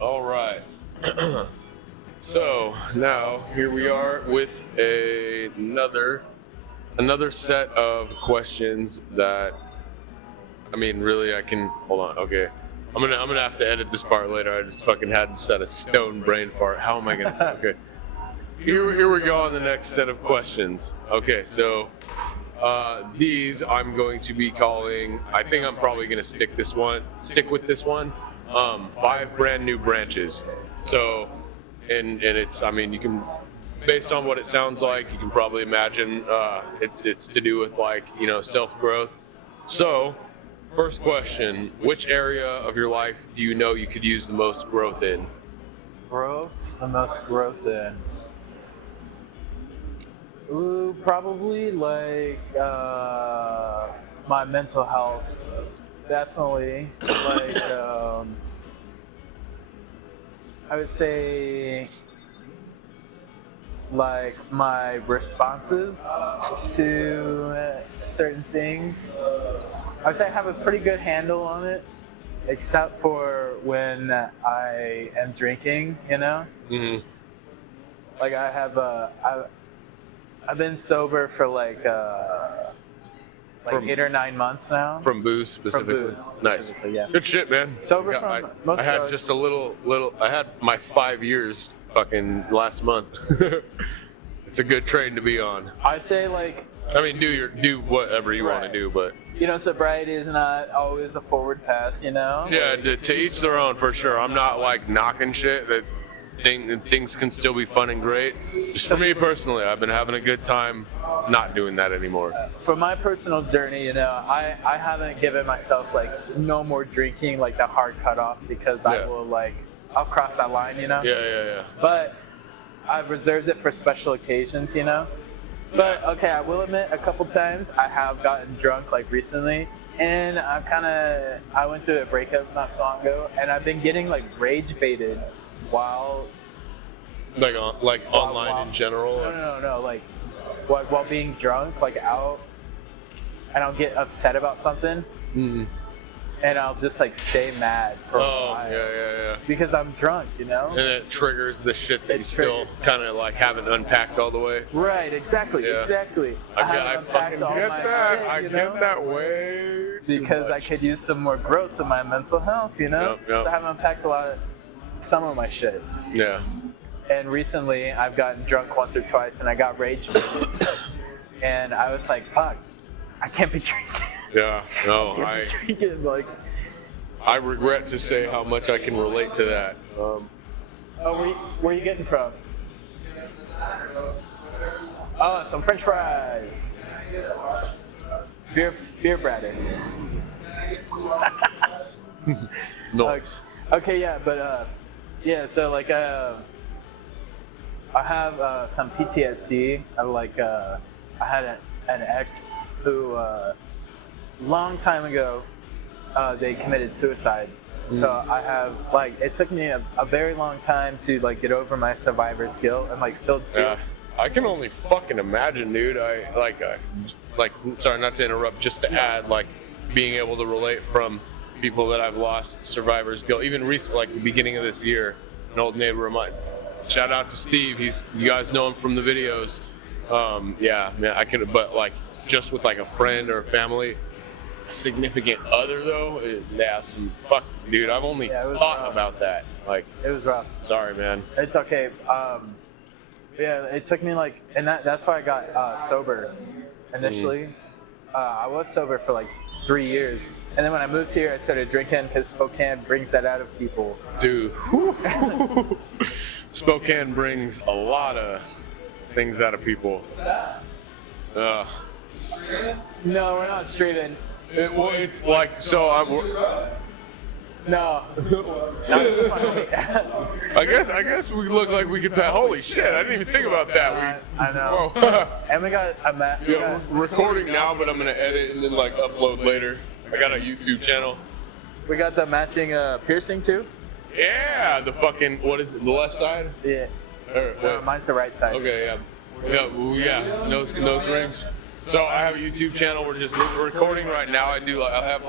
All right. So now here we are with another set of questions that, I mean, really, I can hold on. Okay, I'm gonna have to edit this part later. I just fucking had a stone brain fart. How am I gonna say? Okay, here we go on the next set of questions. Okay, so these I'm going to be calling. I think I'm probably gonna stick with this one. 5 brand new branches. So, and it's, I mean, you can, based on what it sounds like, you can probably imagine it's to do with, like, you know, self-growth. So, first question, which area of your life do you know you could use the most growth in? The most growth in. Ooh, probably like my mental health. Definitely. Like, I would say, like, my responses to certain things. I would say I have a pretty good handle on it, except for when I am drinking, you know? Mm-hmm. Like, I've been sober for like 8 or 9 months now. From booze specifically? From booze nice. specifically, yeah. Good shit, man. Sober I had just a little, I had my 5 years fucking last month. It's a good train to be on. I say, like, I mean, do whatever you want to do, but you know, sobriety is not always a forward pass, you know? yeah, to each their own for sure. I'm not like knocking shit. That things can still be fun and great. Just for me personally, I've been having a good time not doing that anymore. For my personal journey, you know, I haven't given myself like no more drinking, like the hard cutoff, because I will I'll cross that line, you know? Yeah. But I've reserved it for special occasions, you know? But okay, I will admit a couple times I have gotten drunk like recently, and I went through a breakup not so long ago, and I've been getting like rage baited while online in general. No, like while being drunk, like out, and I'll get upset about something, and I'll just like stay mad for a while. Yeah. Because I'm drunk, you know. And it triggers the shit that you still kind of like haven't unpacked all the way. Right, exactly. I fucking get that. I get that way. Because I could use some more growth in my mental health, you know. Yep. So I haven't unpacked some of my shit. Yeah. And recently, I've gotten drunk once or twice, and I got rage baited. And I was like, "Fuck, I can't be drinking." Yeah. No, I I regret to say how much I can relate to that. Where are you getting from? Oh, some French fries. Beer bradder. Nice. Okay, yeah, but yeah, so like I have some PTSD. I had an ex who long time ago they committed suicide. So I have it took me a very long time to like get over my survivor's guilt and still do. Yeah, I can only fucking imagine, dude. Sorry, not to interrupt, just to add, being able to relate from people that I've lost survivor's guilt. Even recently, the beginning of this year, an old neighbor of mine. Shout out to Steve. You guys know him from the videos. Yeah, man, I could, but just with a friend or a family, significant other though, some fuck, dude. I've only thought about that. It was rough. Sorry, man. It's okay. Yeah, it took me and that's why I got sober initially. I was sober for 3 years, and then when I moved here, I started drinking because Spokane brings that out of people. Dude, Spokane brings a lot of things out of people. No, we're not straight. It's no. I guess we look like we could pass. Holy shit! I didn't even think about that. I know. And we got we're recording now, but I'm gonna edit and then upload later. I got a YouTube channel. We got the matching piercing too. Yeah, the fucking, what is it? The left side? Yeah. Mine's the right side. Okay, yeah. Nose rings. So I have a YouTube channel. We're recording right now. I'll have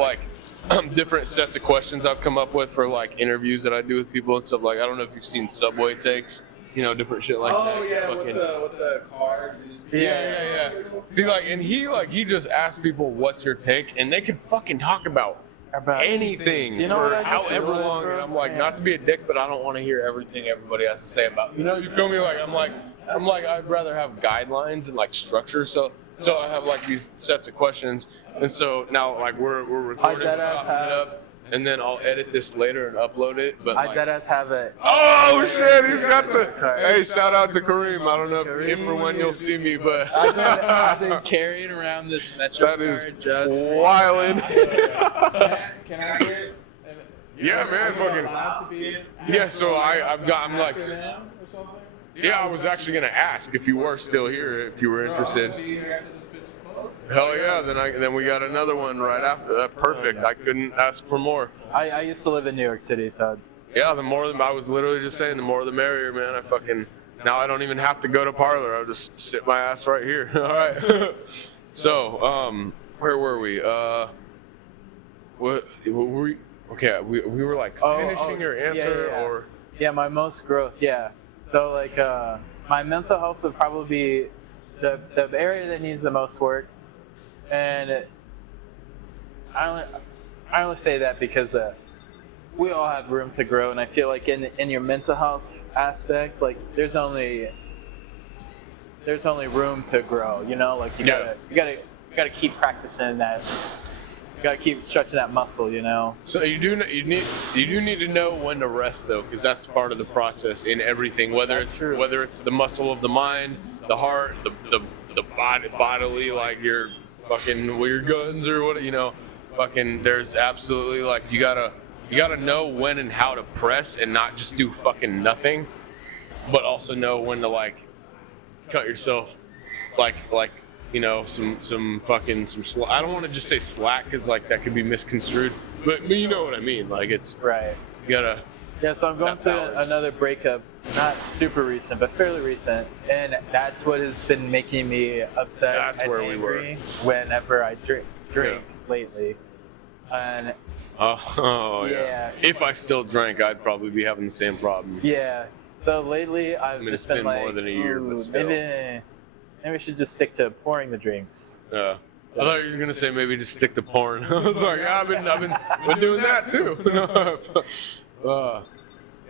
different sets of questions I've come up with for like interviews that I do with people and stuff. Like I don't know if you've seen Subway takes, different shit like that. Oh yeah, with the card. Yeah. See, like, and he just asked people, "What's your take?" And they could fucking talk about anything for however long. And I'm like, not to be a dick, but I don't want to hear everything everybody has to say about. You feel me? Like I'm like I'd rather have guidelines and like structure. So I have like these sets of questions, and so now like we're recording, we're chopping it up, and then I'll edit this later and upload it. But I deadass have it. Oh shit, he's got the. Hey, shout out to Kareem. I don't know if or when you'll see me, but I've been carrying around this Metro card just wildin'. Can I get? Yeah, man, fucking. Yeah, so I'm like. Yeah, I was actually gonna ask if you were still here, if you were interested. Hell yeah, then we got another one right after that. Perfect. I couldn't ask for more. I used to live in New York City, so. Yeah, I was literally just saying, the more the merrier, man. Now I don't even have to go to Parlor. I'll just sit my ass right here. All right. So, where were we? What were we? Okay, we were like finishing your answer or? Yeah, my most growth, yeah. So like, my mental health would probably be the area that needs the most work. And I only say that because we all have room to grow, and I feel like in your mental health aspect, like there's only room to grow. Like you gotta keep practicing that. You gotta keep stretching that muscle. So you do need to know when to rest though, because that's part of the process in everything. Whether it's the muscle of the mind, the heart, the bodily, like your fucking weird guns or what, fucking. There's absolutely like you gotta know when and how to press and not just do fucking nothing, but also know when to like cut yourself, like some I don't want to just say slack because like that could be misconstrued, but you know what I mean. Like it's right. You gotta. Yeah, so I'm going through another breakup, not super recent, but fairly recent, and that's what has been making me upset and angry whenever I drink lately. And yeah. If I still drank, I'd probably be having the same problem. Yeah. So lately, I've just been like, more than a year, but still. Maybe we should just stick to pouring the drinks. Yeah. So. I thought you were gonna say maybe just stick to porn. I was like, yeah, I've been doing that too.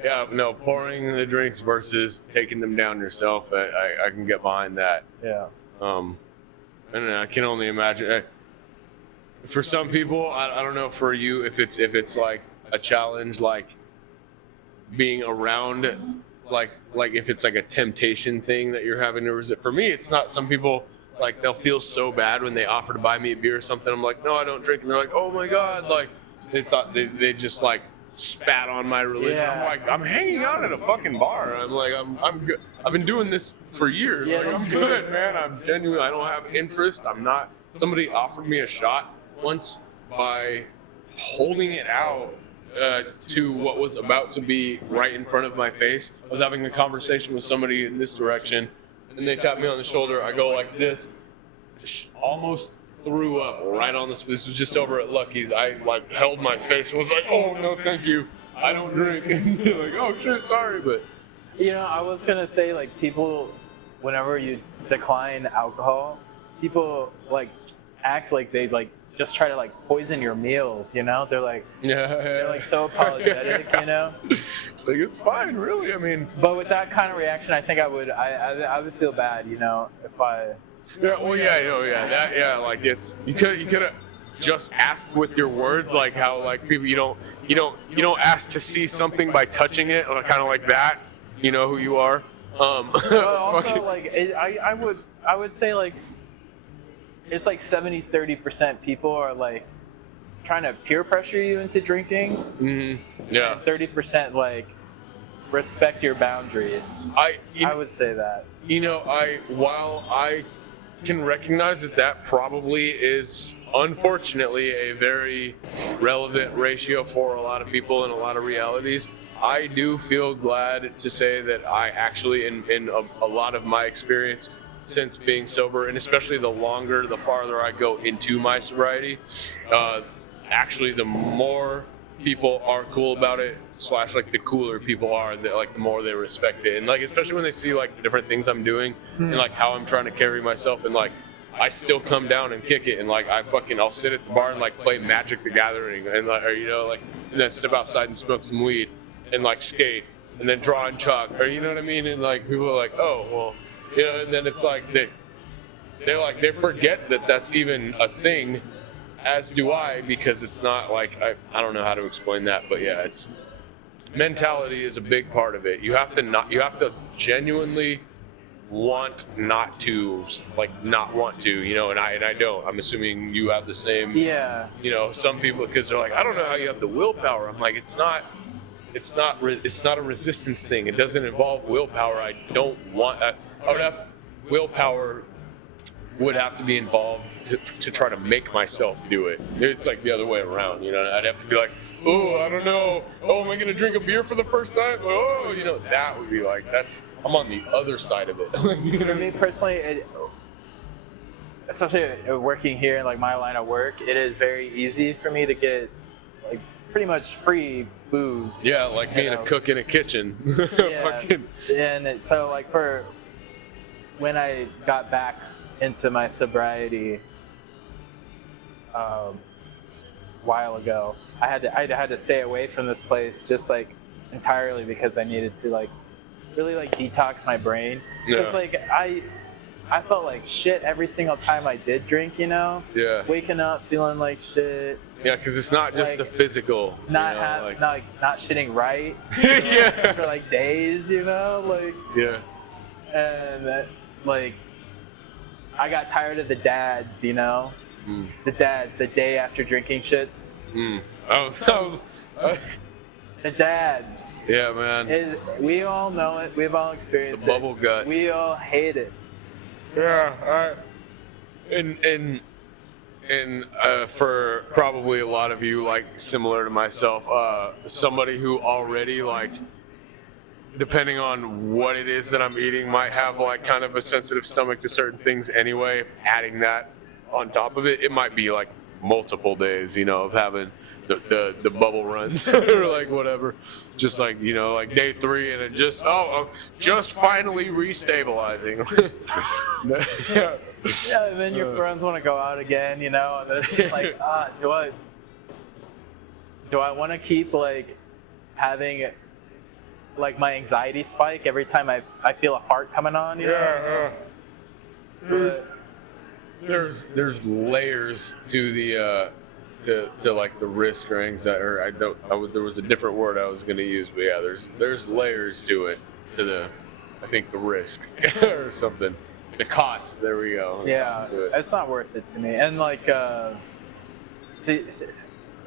Yeah, no, pouring the drinks versus taking them down yourself. I can get behind that. Yeah. And I can only imagine. For some people, I don't know for you if it's like a challenge, like being around, like if it's like a temptation thing that you're having, or is it for me? It's not. Some people like they'll feel so bad when they offer to buy me a beer or something. I'm like, no, I don't drink, and they're like, oh my god, like they thought they just like spat on my religion. Yeah. I'm like, I'm hanging out at a fucking bar. I'm like, I'm good. I've been doing this for years. Yeah, like, I'm good, man. I'm genuine. I don't have interest. I'm not. Somebody offered me a shot once by holding it out to what was about to be right in front of my face. I was having a conversation with somebody in this direction, and they tapped me on the shoulder. I go like this, almost threw up right on this. This was just over at Lucky's. I like held my face and was like, "Oh no, thank you. I don't drink." And they're like, "Oh shit, sorry." But I was gonna say like people, whenever you decline alcohol, people like act like they like just try to like poison your meal. They're like they're like so apologetic. It's like it's fine, really. I mean, but with that kind of reaction, I think I would feel bad. If I. Yeah, well, yeah, like it's you could have just asked with your words, like how like people you don't ask to see something by touching it, or kind of like that. You know who you are. But also, like I would say like it's like 70-30% people are like trying to peer pressure you into drinking. Mm-hmm. Yeah. 30% like respect your boundaries. I would say that. While I can recognize that probably is unfortunately a very relevant ratio for a lot of people in a lot of realities, I do feel glad to say that I actually, in a lot of my experience since being sober, and especially the farther I go into my sobriety, actually the more people are cool about it, slash like the cooler people are, that like the more they respect it, and like especially when they see like the different things I'm doing and like how I'm trying to carry myself, and like I still come down and kick it, and like I'll sit at the bar and like play Magic the Gathering, and like, or, you know, like, and then step outside and smoke some weed and like skate and then draw and chalk, or you know what I mean, and like people are like, oh well, you know, and then it's like they forget that that's even a thing, as do I, because it's not like I don't know how to explain that, but yeah, it's mentality is a big part of it. You have to genuinely want not to want to, you know, and I don't. I'm assuming you have the same. Yeah. You know, some people, because they're like, I don't know how you have the willpower. I'm like, it's not a resistance thing. It doesn't involve willpower. I don't want. I would have willpower. Would have to be involved to try to make myself do it. It's like the other way around, you know. I'd have to be like, oh, I don't know. Oh, am I gonna drink a beer for the first time? Oh, you know, that would be like, I'm on the other side of it. For me personally, especially working here in like my line of work, it is very easy for me to get like pretty much free booze. Yeah, like being a cook in a kitchen. Yeah. And so like for when I got back into my sobriety a while ago, I had to stay away from this place just like entirely because I needed to like really like detox my brain. Because like I felt like shit every single time I did drink, you know. Yeah. Waking up feeling like shit. Yeah, because it's not just like, the physical. Not not shitting right. Yeah. For like days, you know, like. Yeah. And like, I got tired of the dads, you know. The dads, the day after drinking shits. The dads. Yeah, man. We all know it. We've all experienced The bubble guts. We all hate it. Yeah, and for probably a lot of you, like similar to myself, somebody who already like, depending on what it is that I'm eating, might have like kind of a sensitive stomach to certain things anyway. Adding that on top of it, it might be like multiple days, you know, of having the bubble runs or like whatever, just like, you know, like day 3 and it just finally restabilizing. Yeah, and then your friends want to go out again, you know, and it's just like, do I want to keep like having like my anxiety spike every time I feel a fart coming on, you know? But, there's layers to the to like the risk or anxiety, or there was a different word I was gonna use, but yeah, there's layers to it, to the, I think, the risk or something, the cost. There we go. yeah, it's not worth it to me. And like,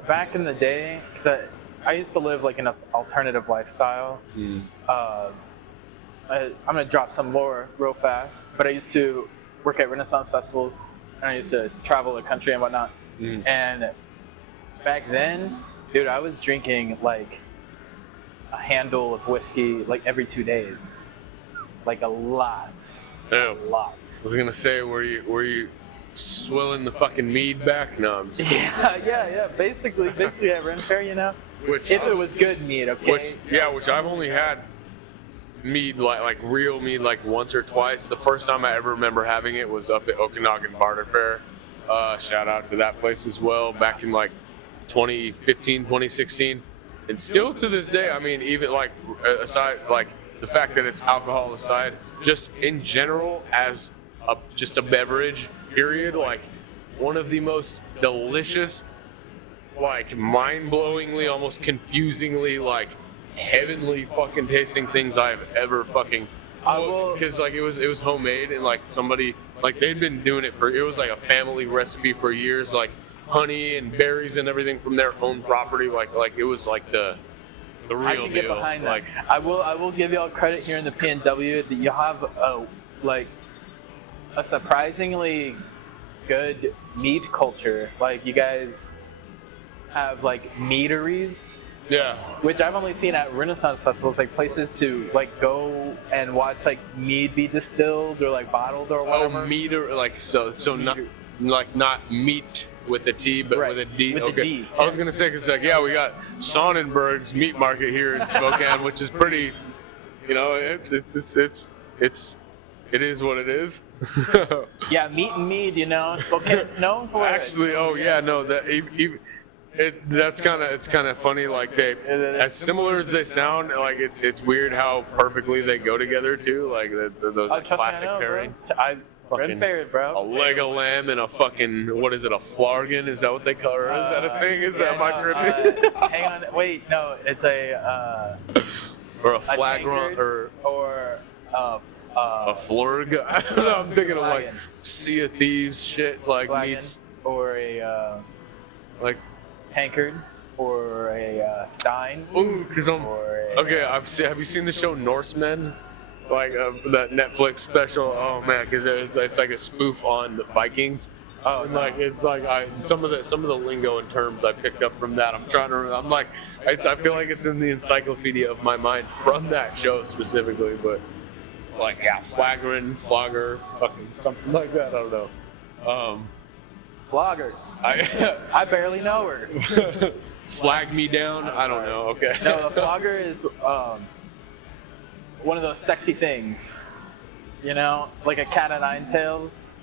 back in the day, because I used to live like an alternative lifestyle. I'm gonna drop some lore real fast, but I used to work at Renaissance festivals, and I used to travel the country and whatnot. And back then, dude, I was drinking like a handle of whiskey like every 2 days, like a lot. Yeah. A lot. I was gonna say, were you swilling the fucking mead back? No, I'm just kidding. Yeah. Basically at Ren Fair, you know. Which, if it was good mead, okay. Which I've only had mead, like real mead, like once or twice. The first time I ever remember having it was up at Okanagan Barter Fair. Shout out to that place as well, back in like 2015, 2016. And still to this day, I mean, even like aside, like the fact that it's alcohol aside, just in general as just a beverage, period, like one of the most delicious, like mind-blowingly, almost confusingly, like heavenly fucking tasting things I've ever fucking, because like it was homemade, and like somebody, like they'd been doing it it was like a family recipe for years, like honey and berries and everything from their own property, like it was like the real I can get deal. behind like, that. I will give y'all credit here in the PNW that you have a surprisingly good mead culture. Like you guys have like meaderies. Yeah. Which I've only seen at Renaissance festivals, like places to like go and watch like mead be distilled or like bottled or whatever. Oh, mead, or like so not like not meat with a T, but Right, with a D. with a Okay. D. I was gonna say because like we got Sonnenberg's Meat Market here in Spokane, which is pretty. You know, it is what it is. Yeah, meat and mead, you know. Spokane's known for Actually, oh yeah, no, it's kind of funny. Like as similar as they sound, like it's weird how perfectly they go together too. Like the trust me, classic I know, pairing. bro. I've Fucking red faired, A bro. leg of lamb and a fucking what is it? A flargan? Is that what they call it? Is that a thing? Is that my tripping? Hang on, wait, no, it's a Or a flagrant tankard or a a flurg? I don't know. I'm thinking of like flagon. Sea of Thieves shit, like flagon, meats, or a like. tankard, or a stein, Ooh, cause I'm or a, okay. Have you seen the show Norsemen? Like that Netflix special? Oh man, because it's like a spoof on the Vikings. Oh, And no. like it's like some of the lingo and terms I picked up from that. I'm trying to remember. I'm like, I feel like it's in the encyclopedia of my mind from that show specifically. But like yeah, flogger, fucking something like that. I don't know. flogger. I I barely know her. flag me down. I don't know. Okay. No, a flogger is one of those sexy things. You know, like a cat o' nine tails.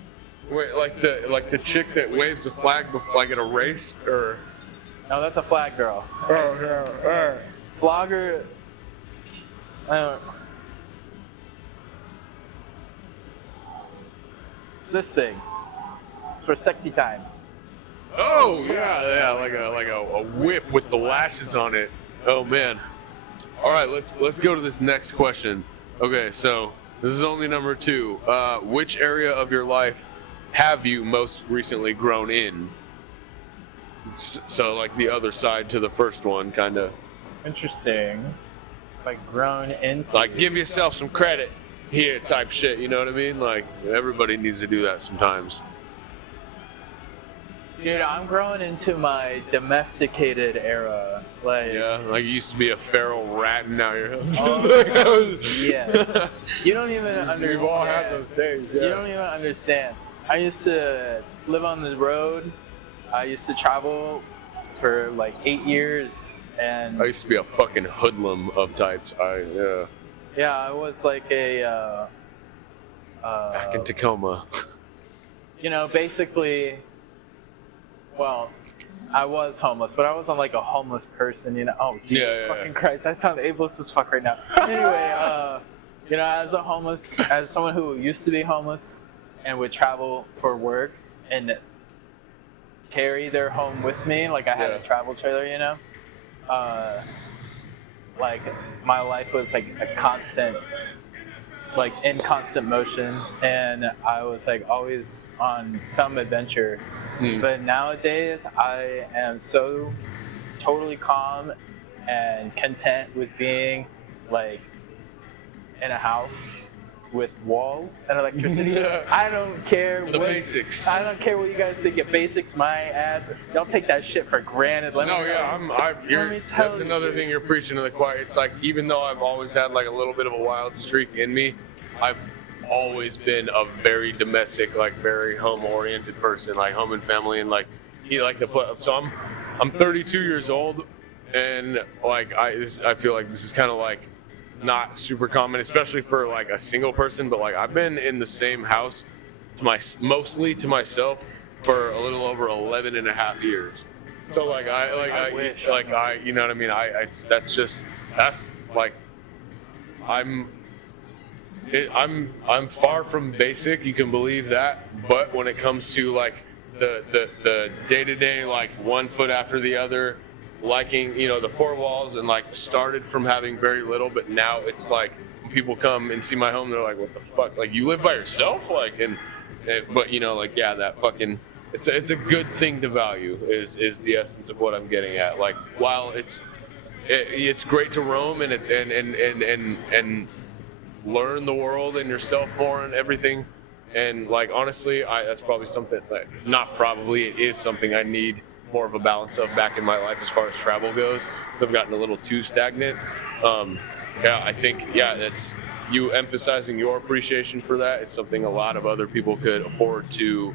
Wait, like the chick that waves the flag before, like at a race, or No, that's a flag girl. Flogger. This thing. It's for sexy time. oh yeah, like a whip with the lashes on it. Oh man. All right, let's go to this next question. Okay, so this is only number 2. Which area of your life have you most recently grown in? So like the other side to the first one, kind of. Interesting. Like grown into. Like give yourself some credit here type shit, you know what I mean? Like everybody needs to do that sometimes. Dude, I'm growing into my domesticated era. Like. Yeah, like you used to be a feral rat and now you're Yes. You don't even understand. We've all had those days, yeah. You don't even understand. I used to live on the road. I used to travel for like 8 years, and I used to be a fucking hoodlum of types. yeah, I was like a Back in Tacoma. you know, basically, well, I was homeless, but I wasn't like a homeless person, you know. Oh, Jesus fucking Christ, I sound ableist as fuck right now. Anyway, you know, as someone who used to be homeless and would travel for work and carry their home with me, like I had a travel trailer, you know. Like my life was like a constant, like in constant motion, and I was like always on some adventure. But nowadays I am so totally calm and content with being like in a house with walls and electricity. I don't care The basics. I don't care what you guys think of basics. My ass, y'all take that shit for granted. Let me tell you. That's another thing you're preaching to the choir. It's like, even though I've always had like a little bit of a wild streak in me, I've always been a very domestic, like very home-oriented person, like home and family, and like he like to put. So I'm 32 years old, and like I feel like this is kind of like not super common, especially for like a single person, but like I've been in the same house mostly to myself for a little over 11 and a half years. So like I wish. you know what I mean? That's like I'm far from basic, you can believe that, but when it comes to like the day-to-day, like one foot after the other, liking, you know, the four walls, and like started from having very little, but now it's like when people come and see my home, they're like, what the fuck, like you live by yourself? Like, but you know, like, yeah, that fucking, it's a good thing to value is the essence of what I'm getting at. Like, while it's great to roam and it's and learn the world and yourself more and everything, and like honestly, that's probably something that, not probably, it is something I need more of a balance of back in my life as far as travel goes, because I've gotten a little too stagnant. I think that's you emphasizing your appreciation for that is something a lot of other people could afford to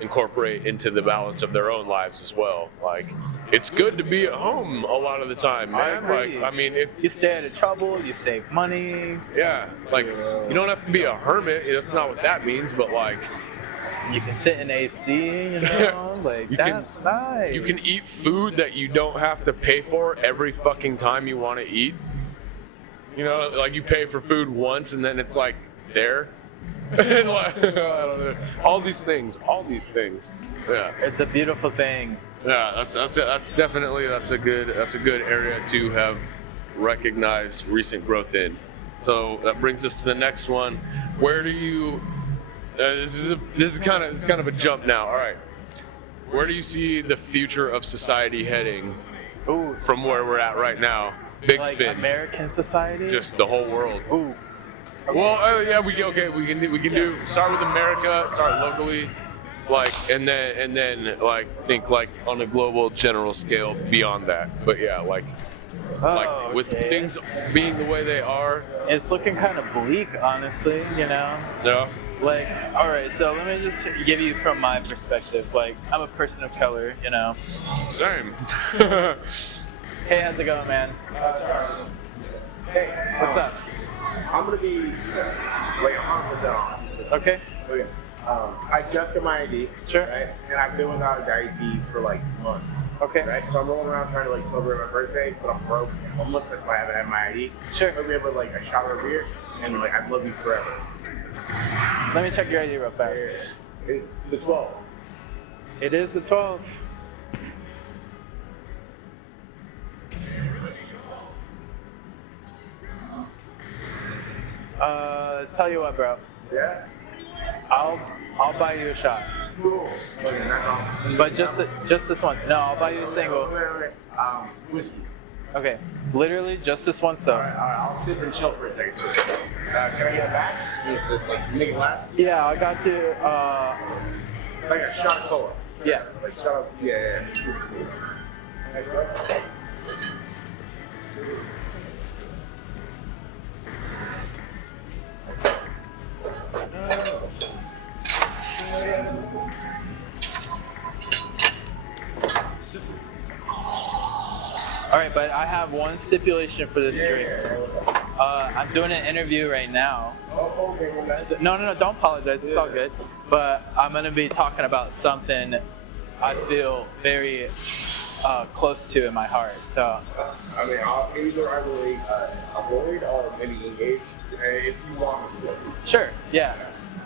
incorporate into the balance of their own lives as well. Like, it's good to be at home a lot of the time, man. agree. Like, I mean, if You stay out of trouble, you save money, yeah, like you don't have to be a hermit. That's not what that means, but like you can sit in AC, you know, like that's nice. you can eat food that you don't have to pay for every fucking time you want to eat. You know, like you pay for food once and then it's like there. And like, I don't know. All these things. Yeah. It's a beautiful thing. Yeah, that's definitely a good area to have recognized recent growth in. So that brings us to the next one. Where do you? This is kind of a jump now. All right, where do you see the future of society heading Ooh, from where we're at right now? Big like spin. American society. Just the whole world. Ooh. Well, yeah, we can do start with America, start locally, like, and then like think like on a global general scale beyond that. But yeah, like with okay. things being the way they are. It's looking kind of bleak, honestly. You know. Yeah. Like, all right, so let me just give you from my perspective. Like, I'm a person of color, you know. Same. Hey, how's it going, man? Hey, What's up? I'm gonna be like 100% honest. Okay. Okay. I just got my ID. Sure. Right. And I've been without an ID for like months. Okay. Right. So I'm rolling around trying to like celebrate my birthday, but I'm broke and homeless. That's why I haven't had my ID. Sure. Maybe we have like a shot of beer, and like I'd love you forever. Let me check your ID real fast. It's the 12th. It is the 12th. Tell you what, bro. Yeah. I'll buy you a shot, Cool. Okay, that's awesome. but just this once. No, I'll buy you a single. Wait. Whiskey. Okay, literally just this one stuff. All right. I'll sit and chill for a second. Can I get it back? Like make it last? Yeah, I got you. Like a shot of cola. Yeah. Like shot of yeah. Thanks, bro. All right, but I have one stipulation for this drink. I'm doing an interview right now. Oh, okay, well, that's So, no, don't apologize. It's all good. But I'm gonna be talking about something I feel very close to in my heart. So I mean, I'll either really avoid or maybe engage if you want me to. sure, yeah,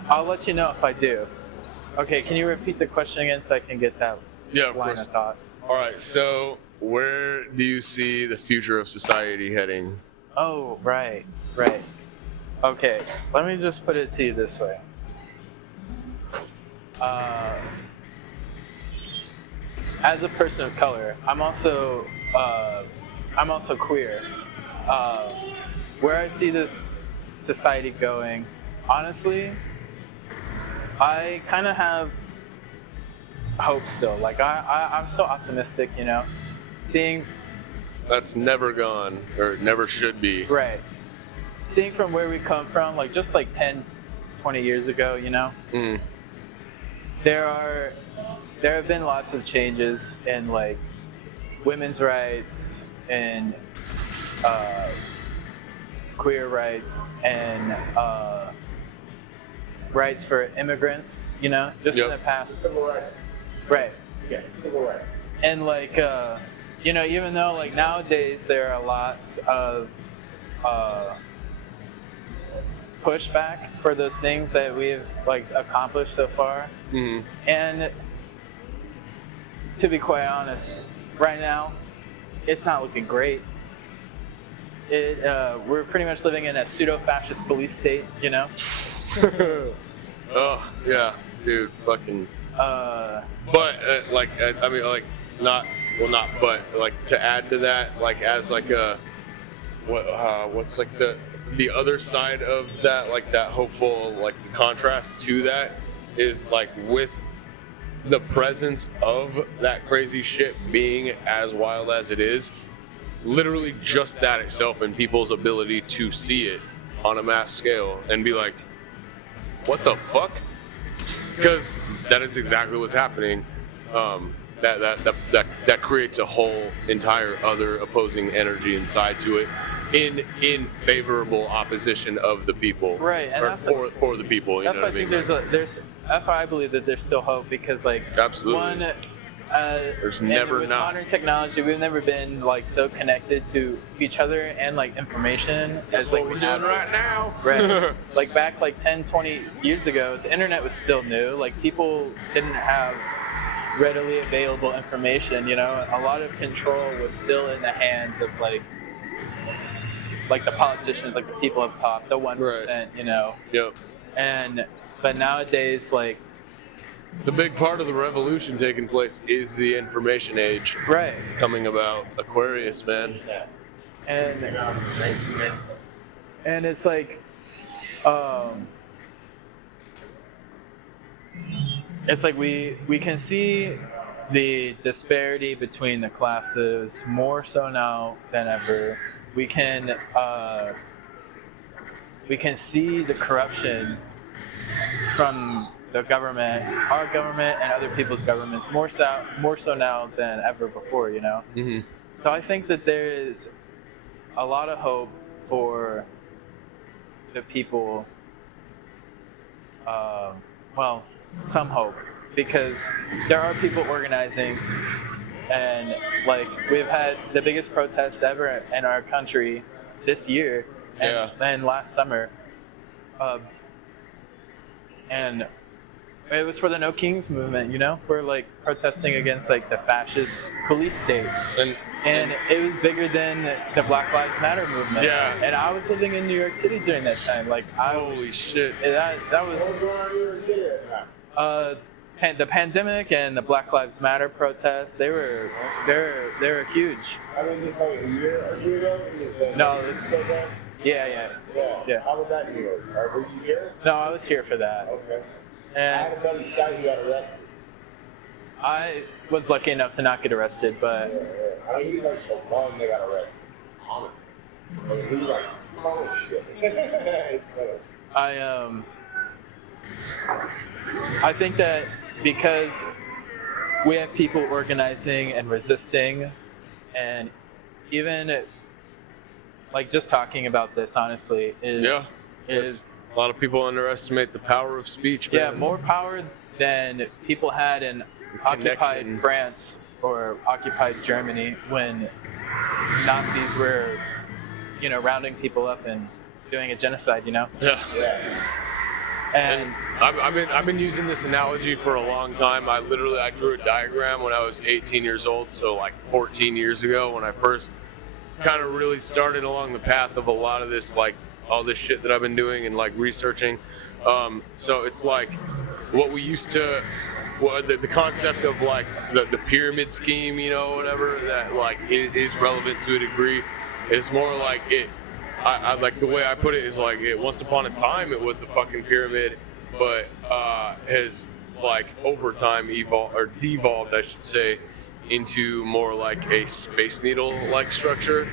I'll let you know if I do. Okay, can you repeat the question again so I can get that Yeah, of line course. of thought? All right. So where do you see the future of society heading? Oh, right. Okay, let me just put it to you this way. As a person of color, I'm also queer. Where I see this society going, honestly, I kind of have hope still. Like I'm so optimistic, you know. Seeing That's never gone or never should be. right. Seeing from where we come from, like just like 10, 20 years ago, you know, Mm. there have been lots of changes in like women's rights and queer rights and rights for immigrants, you know, just in Yep. the past. Civil rights. Right. Yeah, civil rights. And like, you know, even though like nowadays there are lots of pushback for those things that we've like accomplished so far, Mm. and to be quite honest, right now, it's not looking great. We're pretty much living in a pseudo-fascist police state, you know. Oh yeah, dude, fucking. Uh, But like, I mean, like, not but like to add to that, like as like a what's like the other side of that, like that hopeful, like the contrast to that is like with the presence of that crazy shit being as wild as it is, literally just that itself and people's ability to see it on a mass scale and be like, what the fuck? because that is exactly what's happening. That creates a whole entire other opposing energy inside to it, in favorable opposition of the people, Right, and or for the people. You that's know why what I I think mean? that's why I believe that there's still hope, because like Absolutely. one, There's and never with not. modern technology, we've never been like so connected to each other and like information as like What we we're doing have right now. Right. Like back like 10, 20 years ago, the internet was still new. Like people didn't have readily available information, you know. A lot of control was still in the hands of like the politicians, like the people up top, the 1%, you know. Yep. But nowadays, like, It's a big part of the revolution taking place is the information age right. coming about. Aquarius, man. And it's like, we can see the disparity between the classes more so now than ever. We can see the corruption from the government, our government, and other people's governments more so now than ever before. You know. Mm-hmm. So I think that there is a lot of hope for the people. Well, some hope, because there are people organizing, and like we've had the biggest protests ever in our country this year and last summer, and it was for the No Kings movement, you know, for like protesting against like the fascist police state. And it was bigger than the Black Lives Matter movement. Yeah. And I was living in New York City during that time. Like, Holy shit. that was the pandemic and the Black Lives Matter protests. They were huge. I mean, just like a year or two ago? No, this. Yeah. How was that in New York? Were you here? No, I was here for that. Okay. I And had a buddy Sky who got arrested. I was lucky enough to not get arrested, but I mean, he's like the one that got arrested. Honestly. He was like, oh shit. I think that because we have people organizing and resisting, and even like just talking about this honestly is a lot of people underestimate the power of speech, man. yeah, more power than people had in occupied France or occupied Germany when Nazis were, you know, rounding people up and doing a genocide, you know. Yeah. And I've been using this analogy for a long time. I drew a diagram when I was 18 years old, so like 14 years ago when I first kind of really started along the path of a lot of this, like all this shit that I've been doing and like researching. So it's like what we used to, the concept of like the pyramid scheme, you know, whatever, that like is relevant to a degree. It's more like I like the way I put it is like once upon a time it was a fucking pyramid, but has like over time devolved, I should say, into more like a Space Needle like structure.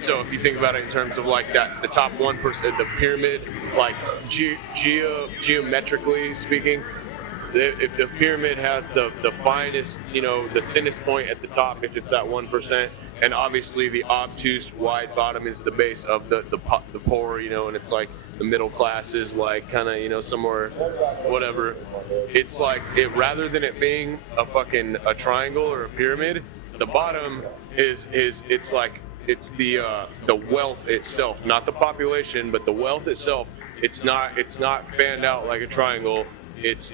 So if you think about it in terms of like that, the top 1%, the pyramid, like geometrically speaking, if the pyramid has the finest, you know, the thinnest point at the top, if it's at 1%, and obviously the obtuse wide bottom is the base of the poor, you know, and it's like the middle class is like kind of, you know, somewhere, whatever. It's like rather than it being a triangle or a pyramid, the bottom is it's like it's the wealth itself, not the population, but the wealth itself. It's not fanned out like a triangle. It's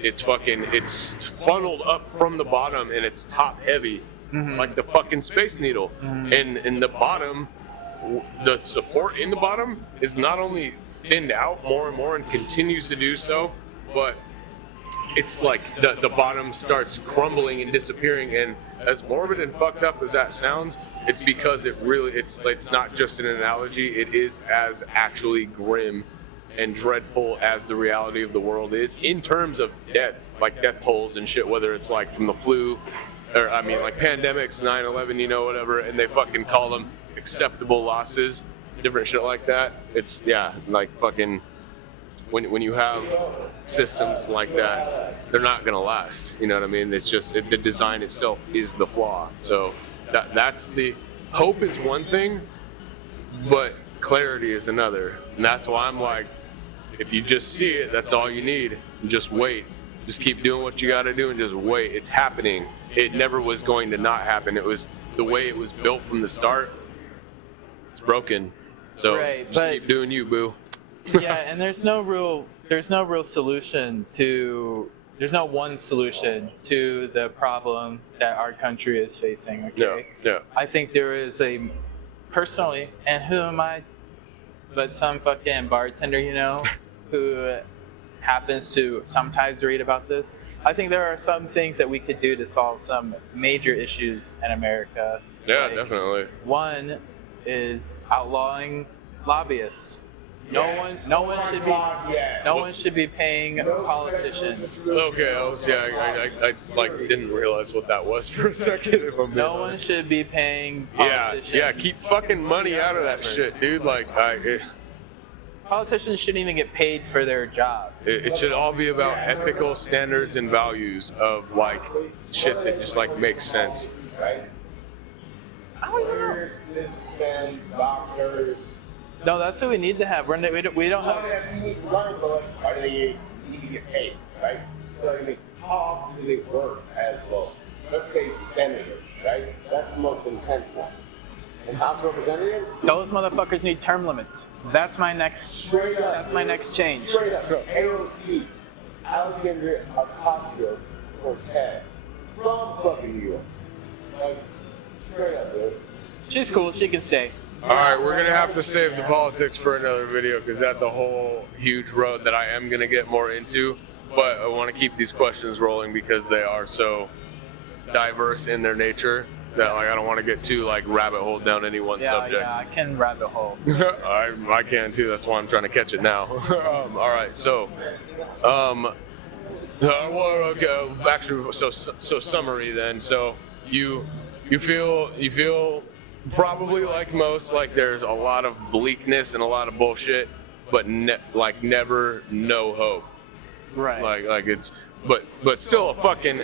funneled up from the bottom and it's top heavy, like the fucking Space Needle. And in the bottom, the support in the bottom is not only thinned out more and more and continues to do so, but it's like the bottom starts crumbling and disappearing. And as morbid and fucked up as that sounds, it's because it's not just an analogy. It is as actually grim and dreadful as the reality of the world is in terms of deaths, like death tolls and shit, whether it's like from the flu or I mean like pandemics, 9/11, you know, whatever, and they fucking call them acceptable losses, different shit like that. It's like fucking when you have systems like that, they're not gonna last. You know what I mean? It's just the design itself is the flaw. So that's the hope is one thing, but clarity is another. And that's why I'm like, if you just see it, that's all you need. Just wait. Just keep doing what you got to do and just wait. It's happening. It never was going to not happen. It was the way it was built from the start. It's broken. So just keep doing you, boo. Yeah, and there's no real solution to. There's no one solution to the problem that our country is facing. Okay. Yeah. I think there is a personally, and who am I? But some fucking bartender, you know, who happens to sometimes read about this. I think there are some things that we could do to solve some major issues in America. Yeah, definitely. One is outlawing lobbyists. No one should be paying politicians. Okay, I like didn't realize what that was for a second. If I'm No one should be paying politicians. Yeah, keep fucking money out of that shit, dude. Like, politicians shouldn't even get paid for their job. it should all be about ethical standards and values of like shit that just like makes sense. Right? Lawyers, businessmen, doctors. No, that's what we need to have. We don't have. That's who needs to learn, but like, why do they need to get paid, right? I mean, how often do they work as well? Let's say senators, right? That's the most intense one. And House Representatives? Those motherfuckers need term limits. That's my next. Straight up. That's my next change. Straight up. AOC, Alexandria Ocasio-Cortez, from fucking New York. Like, straight up, dude. She's cool. She can stay. All right, we're gonna have to save the politics for another video because that's a whole huge road that I am gonna get more into. But I want to keep these questions rolling because they are so diverse in their nature that like I don't want to get too like rabbit hole down any one subject. Yeah, I can rabbit hole. I can too. That's why I'm trying to catch it now. All right, so okay, back to so summary then. So you feel probably like most like there's a lot of bleakness and a lot of bullshit, but never no hope. Right. Like it's but still a fucking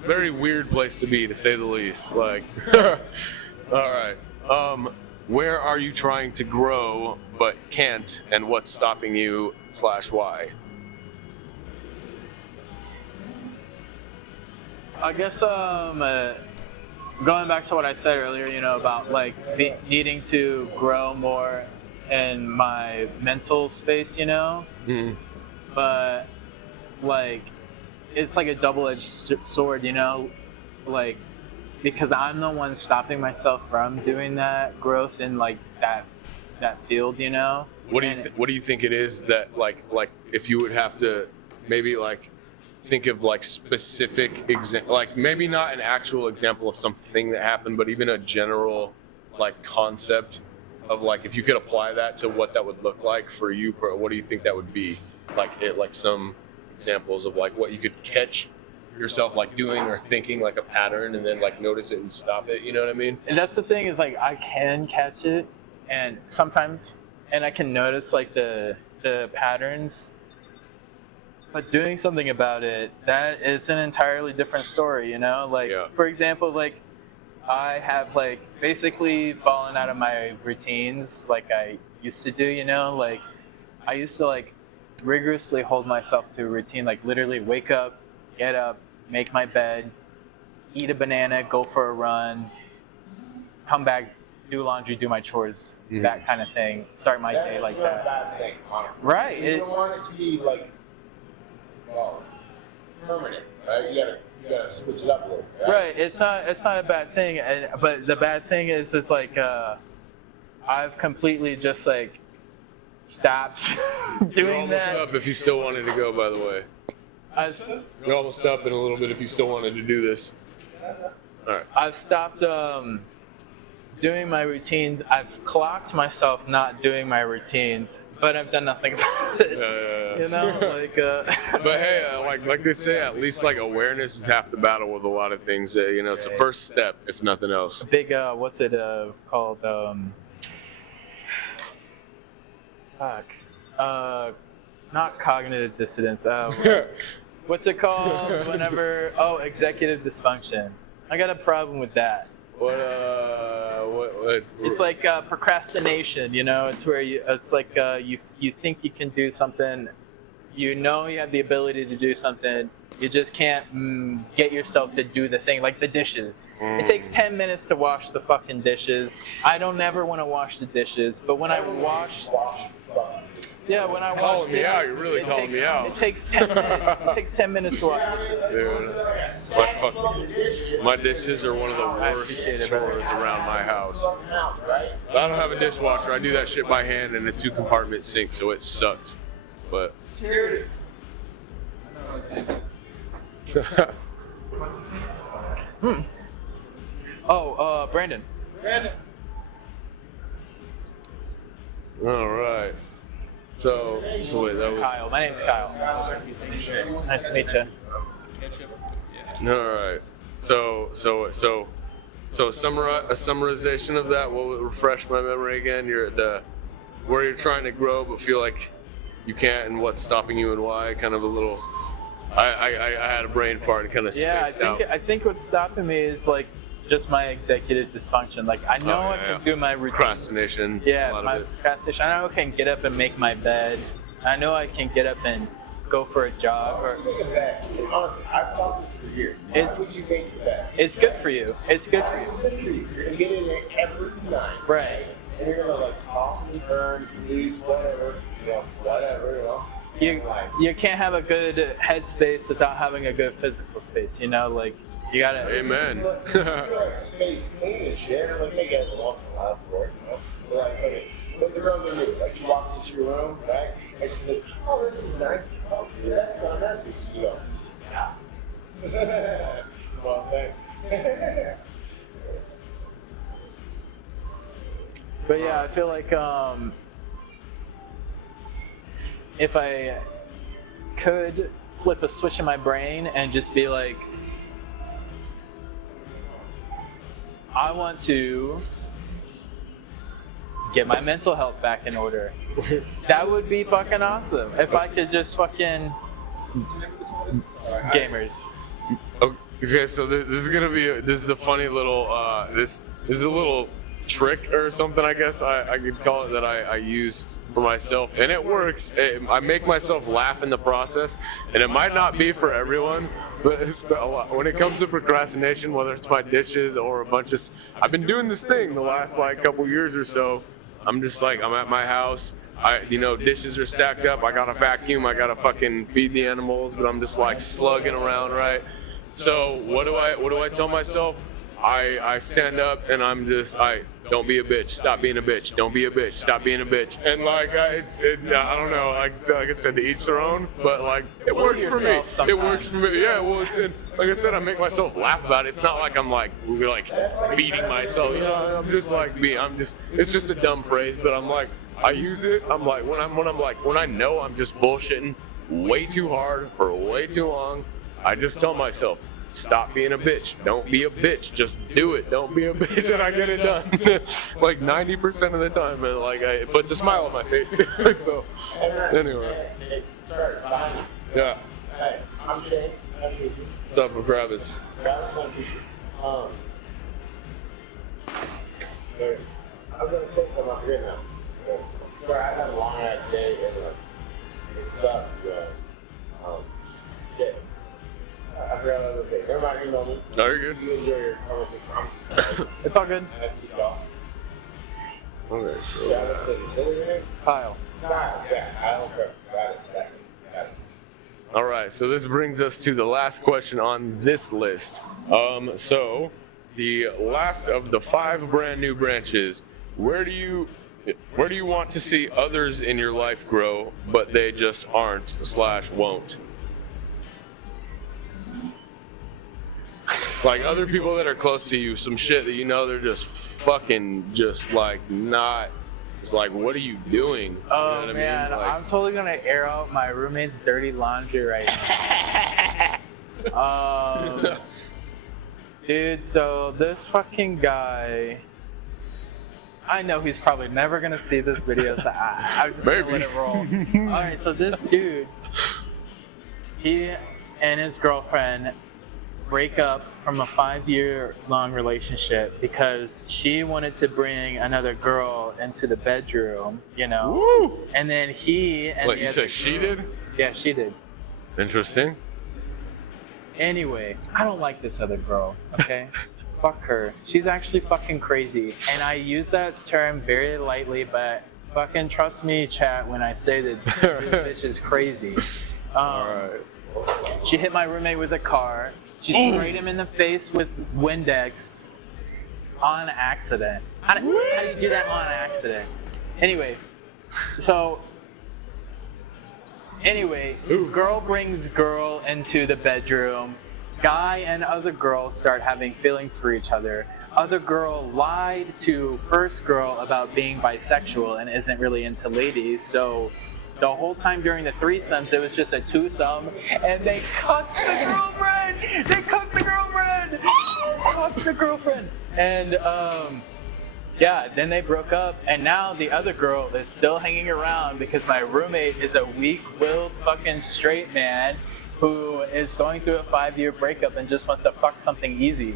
very weird place to be, to say the least. Like, all right. Where are you trying to grow but can't, and what's stopping you / why? I guess going back to what I said earlier, you know, about like needing to grow more in my mental space, you know. Mm-hmm. But like it's like a double-edged sword, you know, like because I'm the one stopping myself from doing that growth in like that field, you know. What do you think it is that like if you would have to maybe like think of like specific like maybe not an actual example of something that happened, but even a general like concept of like if you could apply that to what that would look like for you, what do you think that would be? Like some examples of like what you could catch yourself like doing or thinking like a pattern and then like notice it and stop it, you know what I mean? And that's the thing is like I can catch it and sometimes and I can notice like the patterns, but doing something about it, that is an entirely different story, you know? Like for example, like I have like basically fallen out of my routines like I used to do, you know? Like I used to like rigorously hold myself to a routine, like literally wake up, get up, make my bed, eat a banana, go for a run, come back, do laundry, do my chores, that kind of thing. Start my day like that. That's not a bad thing, honestly. Right. You don't want it to be like, well, permanent. You gotta switch it up a little. Right. It's not a bad thing, but the bad thing is it's like I've completely just like stopped doing You're that. almost up if you still wanted to go, by the way. You're almost up in a little bit if you still wanted to do this. All right. I've stopped doing my routines. I've clocked myself not doing my routines, but I've done nothing about it. You know, like. But hey, like they say, at least like awareness is half the battle with a lot of things. You know, it's a first step, if nothing else. Big what's it called? not cognitive dissonance. What's it called? Whenever executive dysfunction. I got a problem with that. What? It's like procrastination. You know, it's where it's like you think you can do something, you know you have the ability to do something, you just can't get yourself to do the thing, like the dishes. It takes 10 minutes to wash the fucking dishes. I don't ever want to wash the dishes, but when I wash. Yeah, when I calling me out, you're really calling me out. It takes 10 minutes. It takes 10 minutes to wash. Dude, my dishes are one of the worst chores around my house. I don't have a dishwasher. I do that shit by hand in a 2-compartment sink, so it sucks. But Brandon. All right. So wait, that was Kyle. My name's Kyle. Nice to meet you. all right. So a summarization of that will refresh my memory again. Where you're trying to grow but feel like you can't, and what's stopping you and why. Kind of a little. I had a brain fart and kind of spaced out. I think what's stopping me is like just my executive dysfunction. Like I know I can do my routines. Procrastination. Yeah, my procrastination. I know I can get up and make my bed. I know I can get up and go for a jog. Or Look at that. Honestly, I've thought this for years. Why would you make for that? it's good for you. It's good for you. It's good for you. You're gonna get in there every night. Right. And you're gonna like toss and turn, sleep, whatever. You can't have a good headspace without having a good physical space. You know, like you gotta. Amen. Like space clean and shit. Like they get once in a while, of course, you know. But like, okay, what's the girl gonna do? Like she walks into your room, right? And she says, "Oh, this is nice. Oh, yeah, that's kind of messy." You go, "Yeah." Well, thanks. But yeah, I feel like if I could flip a switch in my brain and just be like, I want to get my mental health back in order. That would be fucking awesome. If I could just fucking gamers. Okay, so this is gonna be this is a funny little this is a little trick or something, I guess I could call it, that I use for myself, and it works. I make myself laugh in the process, and it might not be for everyone, but it's a lot. When it comes to procrastination, whether it's my dishes or a bunch of, I've been doing this thing the last like couple years or so. I'm just like, I'm at my house, dishes are stacked up, I gotta vacuum, I gotta fucking feed the animals, but I'm just like slugging around, right? So what do I tell myself? I stand up and I'm just, don't be a bitch, stop being a bitch, don't be a bitch, stop being a bitch. And like, I don't know, like I said, to each their own, but like, it works for me. It works for me, yeah, well, like I said, I make myself laugh about it. It's not like I'm like beating myself, I'm just like, it's just a dumb phrase, but I'm like, I use it, I'm like, when I know I'm just bullshitting way too hard for way too long, I just tell myself, stop being a bitch. Don't be a bitch. Just do it. Don't be a bitch, and I get it done. Like 90% of the time, and like it puts a smile on my face. So, anyway, yeah. Hey, I'm Shane. What's up, Travis? I was gonna say something, I forget now. Sorry, I had a long ass day, and it sucks, but yeah. I forgot what I was saying. Never mind, email me. No, you're good. You enjoy your conversation. It's all good. Nice to meet y'all. Okay, so Yeah, let's see. What was your name? Kyle. Kyle. Yeah, I don't care. Got it. all right. So this brings us to the last question on this list. So the last of the 5 brand new branches. Where do you want to see others in your life grow, but they just aren't/won't? Like other people that are close to you, some shit that they're just fucking just like not. It's like, what are you doing? Oh, you know what man, I mean? Like, I'm totally gonna air out my roommate's dirty laundry right now. Dude, so this fucking guy, I know he's probably never gonna see this video, so I'm just gonna let it roll. All right, so this dude, he and his girlfriend break up from a 5-year-long relationship because she wanted to bring another girl into the bedroom, you know. Woo! And then he and What, the you other said she girl- did? Yeah, she did. Interesting. Anyway, I don't like this other girl, okay? Fuck her. She's actually fucking crazy. And I use that term very lightly, but fucking trust me, chat, when I say that this bitch is crazy. Alright. She hit my roommate with a car. She sprayed him in the face with Windex on accident. How do you do that on accident? Anyway, girl brings girl into the bedroom. Guy and other girl start having feelings for each other. Other girl lied to first girl about being bisexual and isn't really into ladies. So the whole time during the threesomes, it was just a twosome, and they cucked the girlfriend. They cucked the girlfriend. Cucked the girlfriend. And yeah, then they broke up, and now the other girl is still hanging around because my roommate is a weak-willed fucking straight man who is going through a 5-year breakup and just wants to fuck something easy.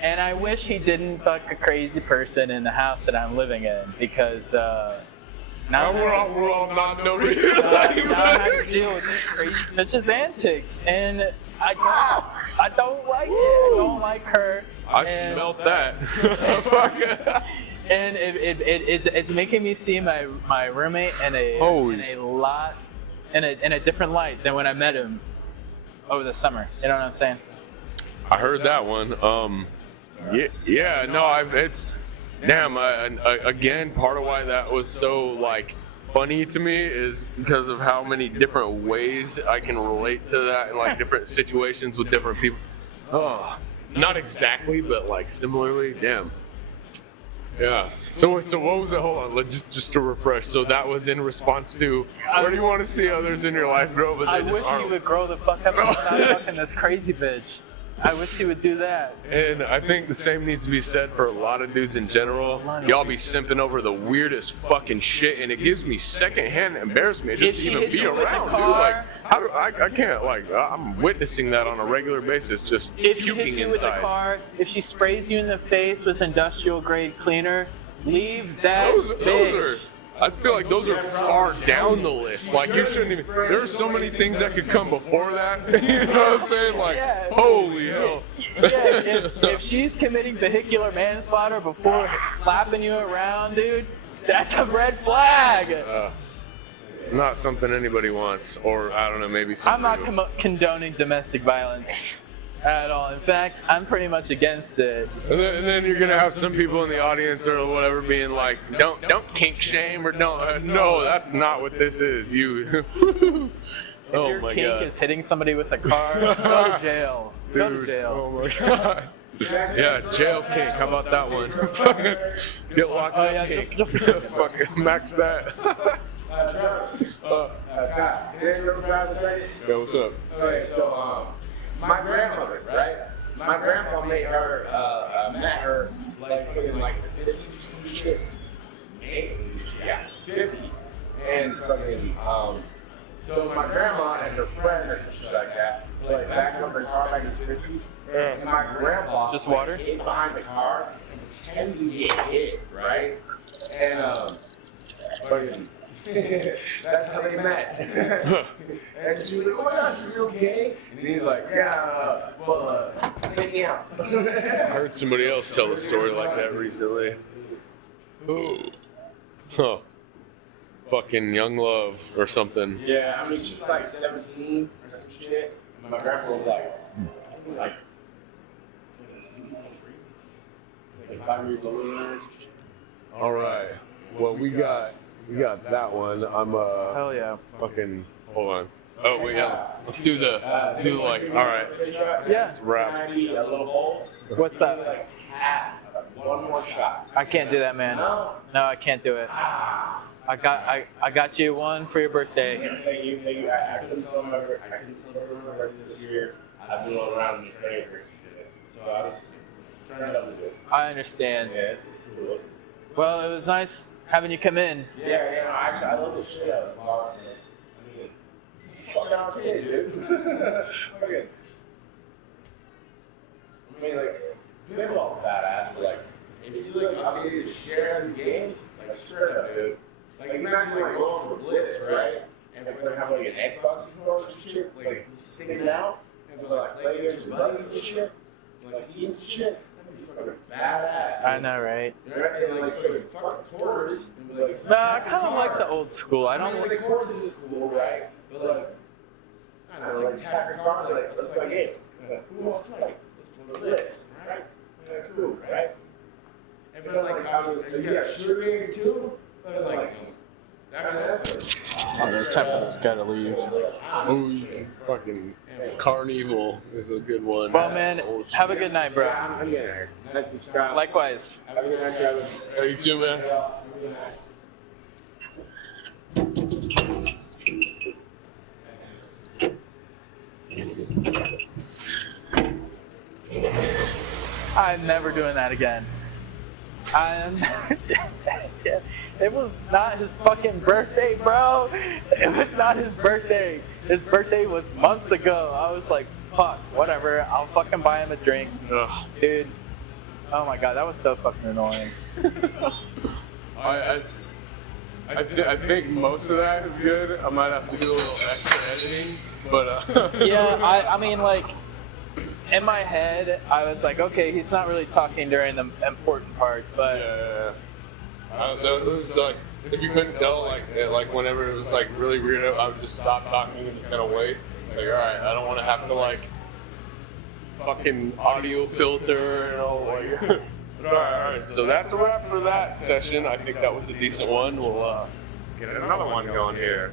And I wish he didn't fuck a crazy person in the house that I'm living in because now We're all not no reason. now I have to deal with these crazy bitch's antics, and I don't like it. I don't like her. I smelt that. Fuck. And it's making me see my roommate in a different light than when I met him over the summer. You know what I'm saying? I heard that one. Yeah, no, it's damn. Again, part of why that was so like funny to me is because of how many different ways I can relate to that in like different situations with different people. Oh, not exactly, but like similarly. Damn. Yeah. So what was it? Hold on, just to refresh. So that was in response to where do you want to see others in your life grow? But I they wish just aren't. he would grow the fuck up and stop fucking this crazy bitch. I wish he would do that. And I think the same needs to be said for a lot of dudes in general. Y'all be simping over the weirdest fucking shit, and it gives me secondhand embarrassment just If to she even hits be you with around, a dude. car- Like, how do I can't, like, I'm witnessing that on a regular basis, just If she puking hits you with a inside. car, if she sprays you in the face with industrial grade cleaner, leave that Those bitch. are, I feel like those are far down the list. Like, you shouldn't even, there are so many things that could come before that. You know what I'm saying? Like, Yeah. holy hell. Yeah, if she's committing vehicular manslaughter before slapping you around, dude, that's a red flag. Not something anybody wants, or I don't know, maybe something. I'm not condoning domestic violence at all. In fact, I'm pretty much against it. And then you're gonna have some people in the audience or whatever being like, don't kink shame or don't. No, that's not what this is. You. If your kink is hitting somebody with a car, go to jail. Go to jail. Oh my god. Yeah, jail kink. How about that one? Get locked Oh up yeah, kink. just Fucking max that. Yeah, what's up? Okay, so my grandmother, right? My grandpa met her like fucking like 50s, 60s, yeah, 50s, and fucking so my grandma and her friend or something like that, like back up her car back in the 50s, and my grandpa Just water? hid behind the car and pretended to get hit, right? And fucking. That's how they met. And she was like, oh my gosh, are you okay? And he's like, yeah, well, take me out. I heard somebody else tell a story like that recently. Huh. Fucking Young Love or something. Yeah, I mean, she was like 17 or some shit. And my grandpa was like 5 years older than her. All right. Well, we got that one. I'm hell yeah. fucking. Hold on. Oh wait, yeah. Let's do like. All right. Yeah. Let's wrap. Can I be a little bowl? What's that? Like half, one more shot. I can't do that, man. No. No, I can't do it. I got you one for your birthday. Thank you. I couldn't celebrate my birthday this year. I've been going around in the trade. So I was Turn it up a bit. I understand. Yeah, it's cool. Well, it was nice having you come in. Yeah, no, actually, I love the shit out of the bar. I mean, fucking opportunity, dude. Fucking. I mean, like, people are badass, but like, if you like opportunity to share these games, like, straight up, dude. Like, imagine like going to Blitz, right? And if they're having like an Xbox controller or some shit, like, sing it out, and go like play against your buddies and shit, like teams and shit. That'd be fucking badass. Dude. I know, right? Right? And like fucking quarters, and be like, No, I kind of like the old school. I don't mean, like. the quarters is cool, right? But like, I don't know, like tap your card, like let's play a game. Like, who wants to play? Let's play this, right? That's cool, right? And for like, I mean, you got shooter games too. But like, I mean, that's Oh, it's time for this guy to leave. Oh, yeah. Fucking Carnival is a good one. Well, man, have a good night, bro. I'm getting there. Nice to Scott. Likewise. Have a good night, Travis. Hey, you too, man. I'm never doing that again. It was not his fucking birthday, bro. It was not his birthday. His birthday was months ago. I was like, fuck, whatever. I'll fucking buy him a drink. Ugh. Dude. Oh my god, that was so fucking annoying. I think most of that is good. I might have to do a little extra editing, but Yeah, I mean, like, in my head, I was like, okay, he's not really talking during the important parts, but yeah. It was like, if you couldn't tell, like whenever it was like really weird, I would just stop talking and just kind of wait. Like, all right, I don't want to have to like fucking audio filter, you know. Like, all right. So that's a wrap for that session. I think that was a decent one. We'll get another one going here.